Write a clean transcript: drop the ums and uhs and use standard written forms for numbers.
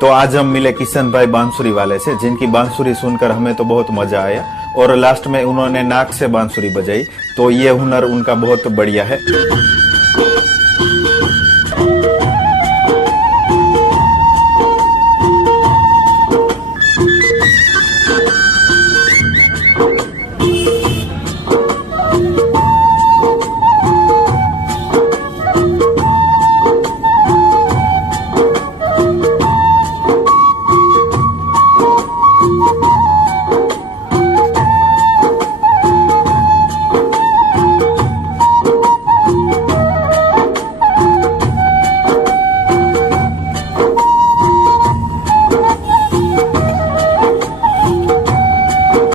तो आज हम मिले किशन भाई बांसुरी वाले से, जिनकी बांसुरी सुनकर हमें तो बहुत मजा आया और लास्ट में उन्होंने नाक से बांसुरी बजाई, तो ये हुनर उनका बहुत बढ़िया है।